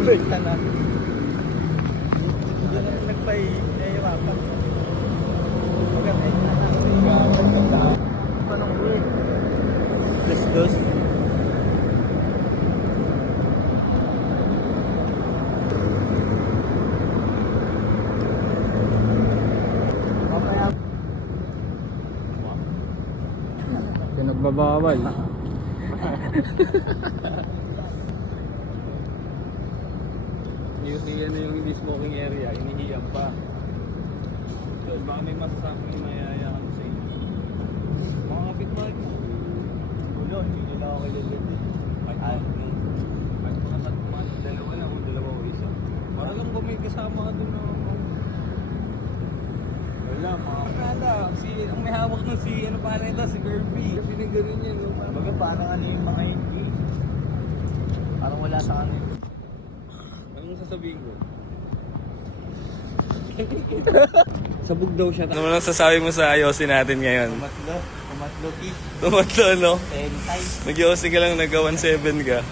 Berta na. Hindi na nagpahihirapan. Maganda yun na lang. Anong ulit? Plus dos. Pinagbabawal. Yung hindi smoking area, inihiyang pa. So, baka may masasabi na mayayaan sa inyo. Mga kapitbahay mo. Siguro, hindi nila ako kailangan. Kahit mga dalawa lang o dalawa o isa. Para lang kung may kasama ka dun na wala, mga kala. Ang may hawak nun si, ano pa rin ito, si Kirby. Pinagarin niya, no? Baga, parang ano yung mga hindi. Parang wala sa kanil. Anong sasabihin ko? Sabog daw siya. Ano lang sasabi mo sa ayosin natin ngayon? Tumatlo. Tumatlo, Keith. Tumatlo, no? 10 times. Nag-yosi ka lang, nag-17 ka.